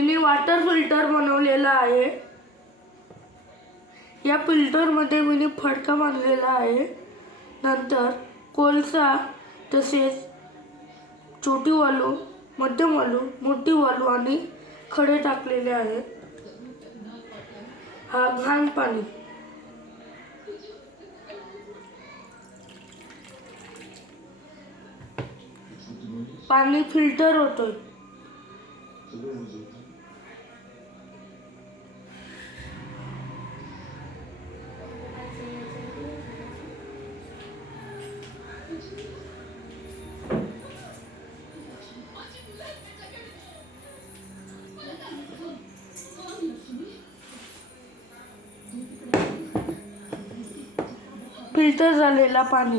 मी water filter बनवलेला आहे। या फिल्टरमध्ये मी फडका बांधलेला आहे। नंतर कोळसा तसेच छोटी वालू, मध्यम वालू, मोठी वालू आणि खडे टाकलेले आहे। हा घाण पाणी पाणी फिल्टर होतोय। फिल्टर झालेला पाणी